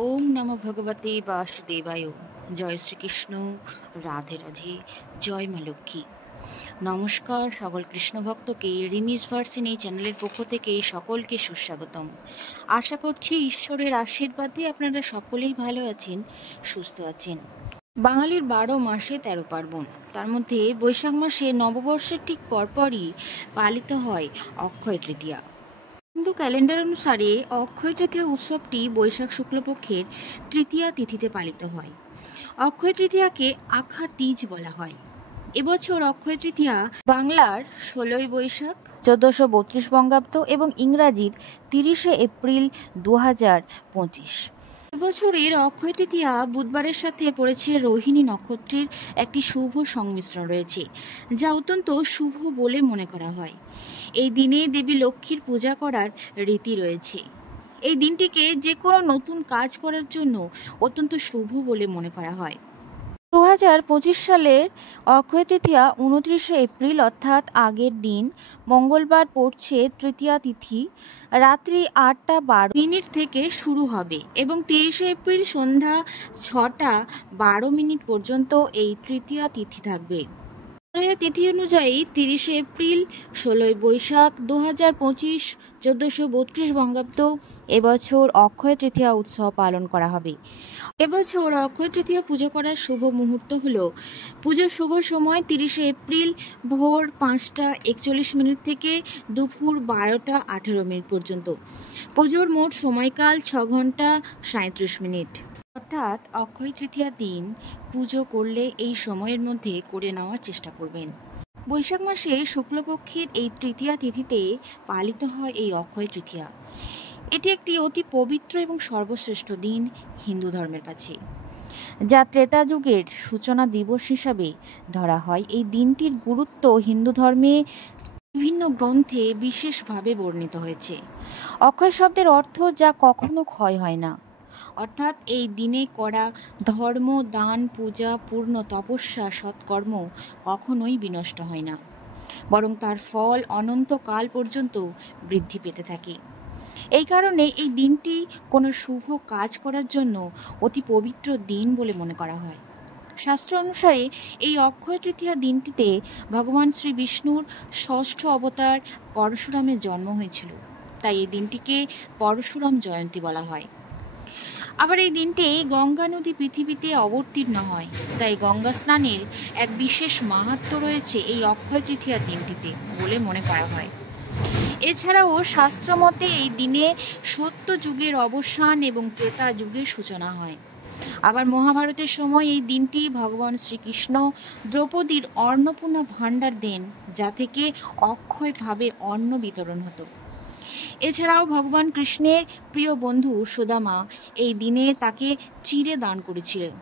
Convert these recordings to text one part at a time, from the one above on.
ওম নমো ভগবতে বাসুদেবায়। জয় শ্রীকৃষ্ণ। রাধে রাধে। জয় মা লক্ষ্মী। নমস্কার সকল কৃষ্ণ ভক্তকে রিমিস ভার্সিন এই চ্যানেলের পক্ষ থেকে সকলকে সুস্বাগতম। আশা করছি ঈশ্বরের আশীর্বাদে আপনারা সকলেই ভালো আছেন, সুস্থ আছেন। বাঙালির 12 মাসে 13 পার্বণ, তার মধ্যে বৈশাখ মাসে নববর্ষের ঠিক পরপরই পালিত হয় অক্ষয় তৃতীয়া। হিন্দু ক্যালেন্ডার অনুসারে অক্ষয় তৃতীয়া উৎসবটি বৈশাখ শুক্লপক্ষের তৃতীয়া তিথিতে পালিত হয়। অক্ষয় তৃতীয়াকে আখা তিজ বলা হয়। এবছর অক্ষয় তৃতীয়া বাংলার 16ই বৈশাখ 1432 বঙ্গাব্দ এবং ইংরাজির 30শে এপ্রিল 2025। এবছরের অক্ষয় তৃতীয়া বুধবারের সাথে পড়েছে রোহিণী নক্ষত্রের একটি শুভ সংমিশ্রণ রয়েছে, যা অত্যন্ত শুভ বলে মনে করা হয়। এই দিনে দেবী লক্ষ্মীর পূজা করার রীতি রয়েছে। এই দিনটিকে যে কোনো নতুন কাজ করার জন্য অত্যন্ত শুভ বলে মনে করা হয়। 2025 সালের অক্ষয় তৃতীয়া 29শে এপ্রিল অর্থাৎ আগের দিন মঙ্গলবার পড়ছে তৃতীয়া তিথি। রাত্রি 8টা 12 থেকে শুরু হবে এবং 30শে এপ্রিল সন্ধ্যা 6টা 12 পর্যন্ত এই তৃতীয়া তিথি থাকবে। তিথি অনুযায়ী 30শে এপ্রিল 16ই বৈশাখ 2025 1432 বঙ্গাব্দ এবছর অক্ষয় তৃতীয়া উৎসব পালন করা হবে। এবছর অক্ষয় তৃতীয়া পুজো করার শুভ মুহূর্ত হল পুজোর শুভ সময় 30শে এপ্রিল ভোর 5টা 41 থেকে দুপুর 12টা 18 পর্যন্ত। পুজোর মোট সময়কাল 6 ঘন্টা 37 মিনিট। অর্থাৎ অক্ষয় তৃতীয়ার দিন পুজো করলে এই সময়ের মধ্যে করে নেওয়ার চেষ্টা করবেন। বৈশাখ মাসে শুক্লপক্ষের এই তৃতীয়া তিথিতে পালিত হয় এই অক্ষয় তৃতীয়া। এটি একটি অতি পবিত্র এবং সর্বশ্রেষ্ঠ দিন হিন্দু ধর্মের কাছে, যা ত্রেতা যুগের সূচনা দিবস হিসাবে ধরা হয়। এই দিনটির গুরুত্ব হিন্দু ধর্মে বিভিন্ন গ্রন্থে বিশেষভাবে বর্ণিত হয়েছে। অক্ষয় শব্দের অর্থ যা কখনো ক্ষয় হয় না, অর্থাৎ এই দিনে করা ধর্ম, দান, পূজা, পূর্ণ তপস্যা, সৎকর্ম কখনোই বিনষ্ট হয় না, বরং তার ফল অনন্তকাল পর্যন্ত বৃদ্ধি পেতে থাকে। এই কারণে এই দিনটি কোনো শুভ কাজ করার জন্য অতি পবিত্র দিন বলে মনে করা হয়। শাস্ত্র অনুসারে এই অক্ষয় তৃতীয়া দিনটিতে ভগবান শ্রী বিষ্ণুর 6ষ্ঠ অবতার পরশুরামের জন্ম হয়েছিল, তাই এই দিনটিকে পরশুরাম জয়ন্তী বলা হয়। আবার এই দিনটি গঙ্গা নদী পৃথিবীতে অবতীর্ণ হয়, তাই গঙ্গা স্নানের এক বিশেষ মাহাত্ম্য রয়েছে এই অক্ষয় তৃতীয়া দিনটিতে বলে মনে করা হয়। এছাড়াও শাস্ত্রমতে এই দিনে সত্য যুগের অবসান এবং ত্রেতা যুগের সূচনা হয়। আবার মহাভারতের সময় এই দিনটি ভগবান শ্রীকৃষ্ণ দ্রৌপদীর অন্নপূর্ণা ভাণ্ডার দেন, যা থেকে অক্ষয়ভাবে অন্ন বিতরণ হতো। এছাড়াও ভগবান কৃষ্ণের প্রিয় বন্ধু সুদামা এই দিনে তাকে চিড়ে দান করেছিলেন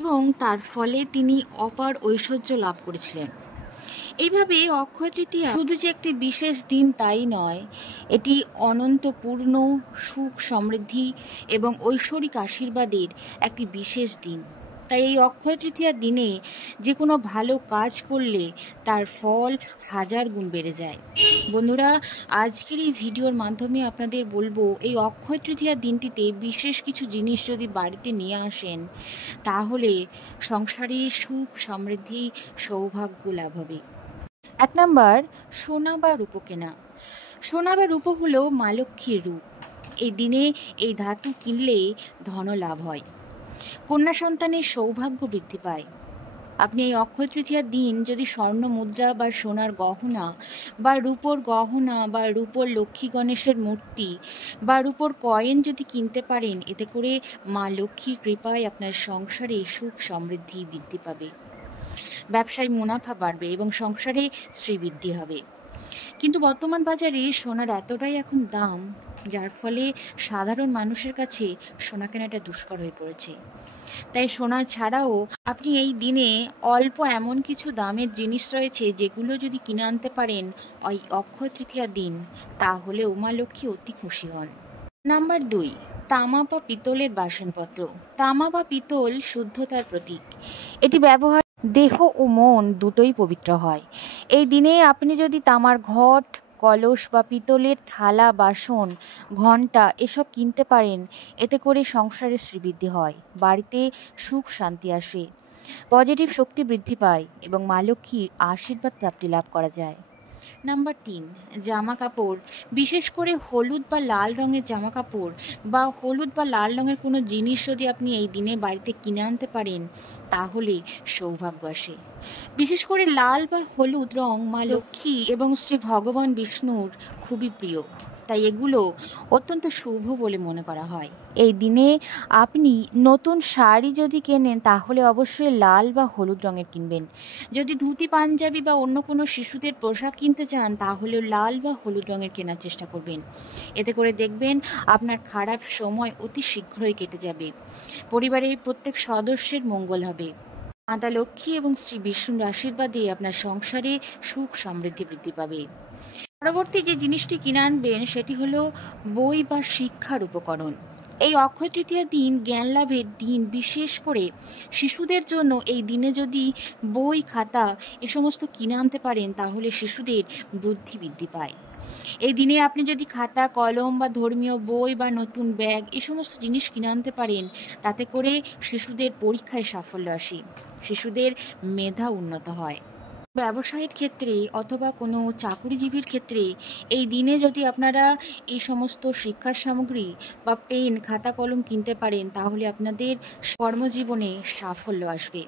এবং তার ফলে তিনি অপার ঐশ্বর্য লাভ করেছিলেন। এইভাবে অক্ষয় তৃতীয়া শুধু যে একটি বিশেষ দিন তাই নয়, এটি অনন্তপূর্ণ সুখ, সমৃদ্ধি এবং ঐশ্বরিক আশীর্বাদের একটি বিশেষ দিন। তাই এই অক্ষয় তৃতীয়ার দিনে যে কোনো ভালো কাজ করলে তার ফল 1000 গুণ বেড়ে যায়। বন্ধুরা, আজকের এই ভিডিওর মাধ্যমে আপনাদের বলবো এই অক্ষয় তৃতীয়ার দিনটিতে বিশেষ কিছু জিনিস যদি বাড়িতে নিয়ে আসেন, তাহলে সংসারে সুখ, সমৃদ্ধি, সৌভাগ্য লাভ হবে। 1 নাম্বার, সোনা বা রূপো কেনা। সোনা বা রূপো হলো মা লক্ষ্মীর রূপ। এই দিনে এই ধাতু কিনলে ধন লাভ হয়, কন্যা সন্তানের সৌভাগ্য বৃদ্ধি পায়। আপনি এই অক্ষয় তৃতীয়ার দিন যদি স্বর্ণ মুদ্রা বা সোনার গহনা বা রূপোর গহনা বা রূপোর লক্ষ্মী গণেশের মূর্তি বা রূপোর কয়েন যদি কিনতে পারেন, এতে করে মা লক্ষ্মীর কৃপায় আপনার সংসারে সুখ, সমৃদ্ধি বৃদ্ধি পাবে, ব্যবসায় মুনাফা বাড়বে এবং সংসারে শ্রীবৃদ্ধি হবে। কিন্তু বর্তমান বাজারে সোনার এতটাই এখন দাম, যার ফলে সাধারণ মানুষের কাছে সোনা কেনাটা দুষ্কর হয়ে পড়েছে। তাই সোনা ছাড়াও আপনি এই দিনে অল্প এমন কিছু দামের জিনিস রয়েছে যেগুলো যদি কিনে আনতে পারেন ওই অক্ষয় তৃতীয়ার দিন, তাহলে মা লক্ষ্মী অতি খুশি হন। নাম্বার 2, তামা বা পিতলের বাসনপত্র। তামা বা পিতল শুদ্ধতার প্রতীক। এটি ব্যবহার দেহ ও মন দুটোই পবিত্র হয়। এই দিনে আপনি যদি তামার ঘট, কলস বা পিতলের থালা বাসন, ঘণ্টা এসব কিনতে পারেন। এতে করে সংসারে শ্রীবৃদ্ধি হয়, বাড়িতে সুখ শান্তি আসে, পজিটিভ শক্তি বৃদ্ধি পায় এবং মা লক্ষ্মীর আশীর্বাদ প্রাপ্তি লাভ করা যায়। নাম্বার 3, জামা কাপড়। বিশেষ করে হলুদ বা লাল রঙের জামা কাপড় বা হলুদ বা লাল রঙের কোনো জিনিস যদি আপনি এই দিনে বাড়িতে কিনে আনতে পারেন তাহলে সৌভাগ্য আসে। বিশেষ করে লাল বা হলুদ রং মা লক্ষ্মী এবং শ্রী ভগবান বিষ্ণুর খুবই প্রিয়, তাই এগুলো অত্যন্ত শুভ বলে মনে করা হয়। এই দিনে আপনি নতুন শাড়ি যদি কেনেন তাহলে অবশ্যই লাল বা হলুদ রঙের কিনবেন। যদি ধুতি পাঞ্জাবি বা অন্য কোনো শিশুদের পোশাক কিনতে চান তাহলে লাল বা হলুদ রঙের কেনার চেষ্টা করবেন। এতে করে দেখবেন আপনার খারাপ সময় অতি শীঘ্রই কেটে যাবে, পরিবারের প্রত্যেক সদস্যের মঙ্গল হবে। মাতা লক্ষ্মী এবং শ্রী বিষ্ণুর আশীর্বাদে আপনার সংসারে সুখ সমৃদ্ধি বৃদ্ধি পাবে। পরবর্তী যে জিনিসটি কিনে আনবেন সেটি হলো বই বা শিক্ষার উপকরণ। এই অক্ষয় তৃতীয়ার দিন জ্ঞান লাভের দিন, বিশেষ করে শিশুদের জন্য এই দিনে যদি বই খাতা এ সমস্ত কিনে আনতে পারেন তাহলে শিশুদের বুদ্ধি বৃদ্ধি পায়। এই দিনে আপনি যদি খাতা কলম বা ধর্মীয় বই বা নতুন ব্যাগ এ সমস্ত জিনিস কিনে আনতে পারেন তাতে করে শিশুদের পরীক্ষায় সাফল্য আসে, শিশুদের মেধা উন্নত হয়। ব্যবসায়ের ক্ষেত্রে অথবা কোনো চাকুরিজীবীর ক্ষেত্রে এই দিনে যদি আপনারা এই সমস্ত শিক্ষার সামগ্রী বা পেন খাতা কলম কিনতে পারেন তাহলে আপনাদের কর্মজীবনে সাফল্য আসবে।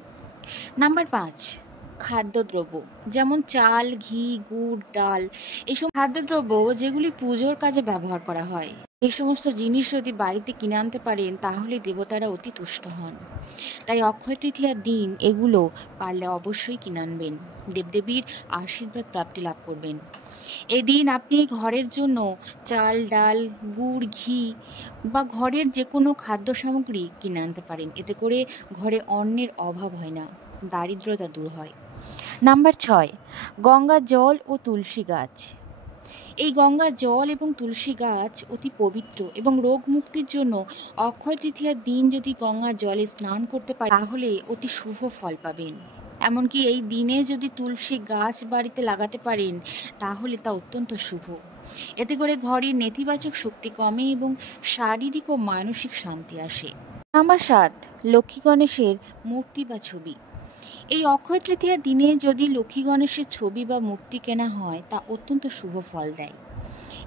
নাম্বার 5, খাদ্যদ্রব্য। যেমন চাল, ঘি, গুড়, ডাল এইসব খাদ্যদ্রব্য যেগুলি পুজোর কাজে ব্যবহার করা হয়, এই সমস্ত জিনিস যদি বাড়িতে কিনে আনতে পারেন তাহলে দেবতারা অতি তুষ্ট হন। তাই অক্ষয় তৃতীয়ার দিন এগুলো পারলে অবশ্যই কিনে আনবেন, দেবদেবীর আশীর্বাদ প্রাপ্তি লাভ করবেন। এই দিন আপনি ঘরের জন্য চাল, ডাল, গুড়, ঘি বা ঘরের যে কোনো খাদ্য সামগ্রী কিনে আনতে পারেন। এতে করে ঘরে অন্নের অভাব হয় না, দারিদ্রতা দূর হয়। নাম্বার 6, গঙ্গার জল ও তুলসী গাছ। এই গঙ্গার জল এবং তুলসী গাছ অতি পবিত্র এবং রোগ মুক্তির জন্য অক্ষয় তৃতীয়ার দিন যদি গঙ্গার জলে স্নান করতে পারেন তাহলে অতি শুভ ফল পাবেন। এমনকি এই দিনে যদি তুলসী গাছ বাড়িতে লাগাতে পারেন তাহলে তা অত্যন্ত শুভ। এতে করে ঘরের নেতিবাচক শক্তি কমে এবং শারীরিক ও মানসিক শান্তি আসে। নাম্বার 7, লক্ষ্মী গণেশের মূর্তি বা ছবি। এই অক্ষয় তৃতীয়ার দিনে যদি লক্ষ্মী গণেশের ছবি বা মূর্তি কেনা হয় তা অত্যন্ত শুভ ফল দেয়।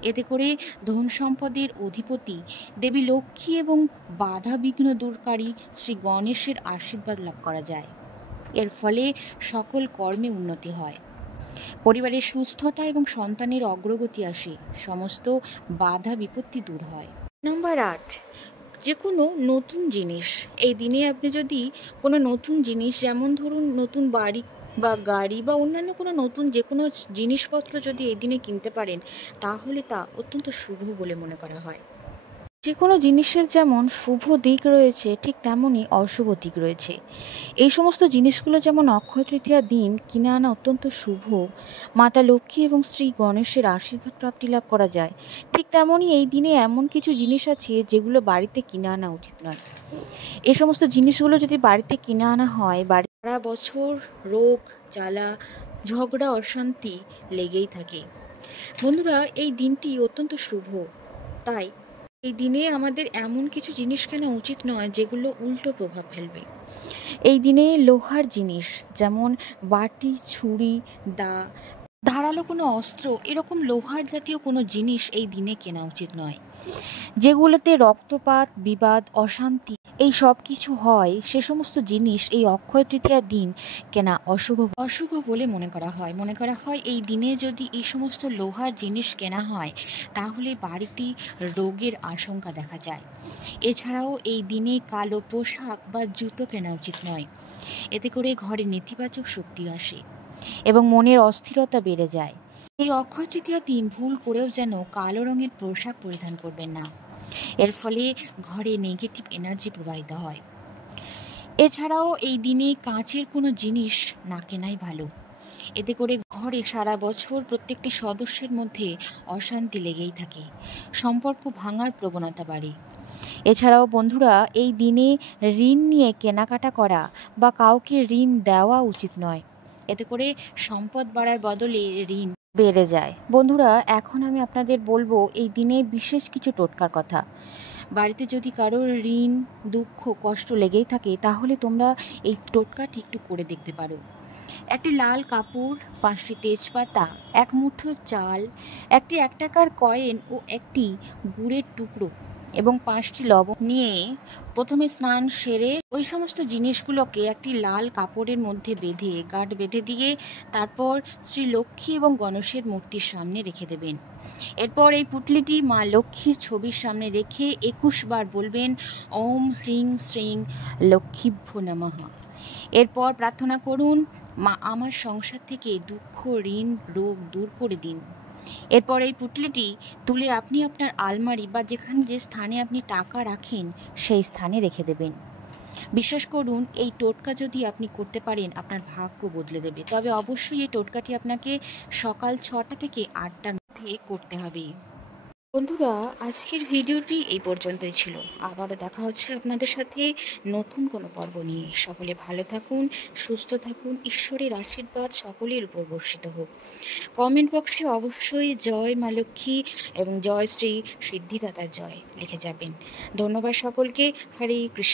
এতে করে ধন সম্পদের অধিপতি দেবী লক্ষ্মী এবং বাধা বিঘ্ন দূরকারী শ্রী গণেশের আশীর্বাদ লাভ করা যায়। এর ফলে সকল কর্মে উন্নতি হয়, পরিবারের সুস্থতা এবং সন্তানের অগ্রগতি আসে, সমস্ত বাধা বিপত্তি দূর হয়। নাম্বার 8, যে কোনো নতুন জিনিস। এই দিনে আপনি যদি কোনো নতুন জিনিস, যেমন ধরুন নতুন বাড়ি বা গাড়ি বা অন্যান্য কোনো নতুন যে কোনো জিনিসপত্র যদি এই দিনে কিনতে পারেন তাহলে তা অত্যন্ত শুভ বলে মনে করা হয়। যে কোনো জিনিসের যেমন শুভ দিক রয়েছে ঠিক তেমনই অশুভ দিক রয়েছে। এই সমস্ত জিনিসগুলো যেমন অক্ষয় তৃতীয়ার দিন কিনে আনা অত্যন্ত শুভ, মাতা লক্ষ্মী এবং শ্রী গণেশের আশীর্বাদ প্রাপ্তি লাভ করা যায়, ঠিক তেমনই এই দিনে এমন কিছু জিনিস আছে যেগুলো বাড়িতে কিনে আনা উচিত নয়। এই সমস্ত জিনিসগুলো যদি বাড়িতে কিনে আনা হয় সারা বছর রোগ জ্বালা ঝগড়া অশান্তি লেগেই থাকে। বন্ধুরা, এই দিনটি অত্যন্ত শুভ, তাই এই দিনে আমাদের এমন কিছু জিনিস কেনা উচিত নয় যেগুলো উল্টো প্রভাব ফেলবে। এই দিনে লোহার জিনিস যেমন বাটি, ছুরি, দা, ধারালো কোনো অস্ত্র এরকম লোহার জাতীয় কোনো জিনিস এই দিনে কেনা উচিত নয়। যেগুলোতে রক্তপাত, বিবাদ, অশান্তি এই সব কিছু হয় সে সমস্ত জিনিস এই অক্ষয় তৃতীয়ার দিন কেনা অশুভ বলে মনে করা হয় এই দিনে যদি এই সমস্ত লোহার জিনিস কেনা হয় তাহলে বাড়িতে রোগের আশঙ্কা দেখা যায়। এছাড়াও এই দিনে কালো পোশাক বা জুতো কেনা উচিত নয়। এতে করে ঘরে নেতিবাচক শক্তি আসে এবং মনের অস্থিরতা বেড়ে যায়। এই অক্ষয় তৃতীয়ার দিন ভুল করেও যেন কালো রঙের পোশাক পরিধান করবেন না, এর ফলে ঘরে নেগেটিভ এনার্জি প্রবাহিত হয়। এছাড়াও এই দিনে কাঁচের কোনো জিনিস না কেনাই ভালো। এতে করে ঘরে সারা বছর প্রত্যেকটি সদস্যের মধ্যে অশান্তি লেগেই থাকে, সম্পর্ক ভাঙার প্রবণতা বাড়ে। এছাড়াও বন্ধুরা, এই দিনে ঋণ নিয়ে কেনাকাটা করা বা কাউকে ঋণ দেওয়া উচিত নয়। এতে করে সম্পদ বাড়ার বদলে ঋণ বেড়ে যায়। বন্ধুরা, এখন আমি আপনাদের বলবো এই দিনে বিশেষ কিছু টোটকার কথা। বাড়িতে যদি কারোর ঋণ, দুঃখ, কষ্ট লেগেই থাকে, তাহলে তোমরা এই টোটকাটি একটু করে দেখতে পারো। একটি লাল কাপড়, 5টি তেজপাতা, 1 মুঠো চাল, একটি 1 টাকার কয়েন ও একটি গুড়ের টুকরো এবং 5টি লবঙ্গ নিয়ে প্রথমে স্নান সেরে ওই সমস্ত জিনিসগুলোকে একটি লাল কাপড়ের মধ্যে বেঁধে গাঁট বেঁধে দিয়ে তারপর শ্রী লক্ষ্মী এবং গণেশের মূর্তির সামনে রেখে দেবেন। এরপর এই পুটলিটি মা লক্ষ্মীর ছবির সামনে রেখে 21 বার বলবেন ওম হ্রিং শ্রীং লক্ষ্মীভ্য নমঃ। এরপর প্রার্থনা করুন, মা আমার সংসার থেকে দুঃখ, ঋণ, রোগ দূর করে দিন। এরপর এই পুটলিটি তুলে আপনি আপনার আলমারি বা যেখানে যে স্থানে আপনি টাকা রাখেন সেই স্থানে রেখে দেবেন। বিশ্বাস করুন, এই টোটকা যদি আপনি করতে পারেন আপনার ভাগ্য বদলে দেবে। তবে অবশ্যই এই টোটকাটি আপনাকে সকাল 6টা থেকে 8টার মধ্যে করতে হবে। বন্ধুরা, আজকের ভিডিওটি এই পর্যন্তই ছিল। আবারও দেখা হচ্ছে আপনাদের সাথে নতুন কোনো পর্ব নিয়ে। সকলে ভালো থাকুন, সুস্থ থাকুন, ঈশ্বরের আশীর্বাদ সকলের উপর বর্ষিত হোক। কমেন্ট বক্সে অবশ্যই জয় মা লক্ষ্মী এবং জয় শ্রী সিদ্ধিদাতা জয় লিখে যাবেন। ধন্যবাদ সকলকে। হরে কৃষ্ণ।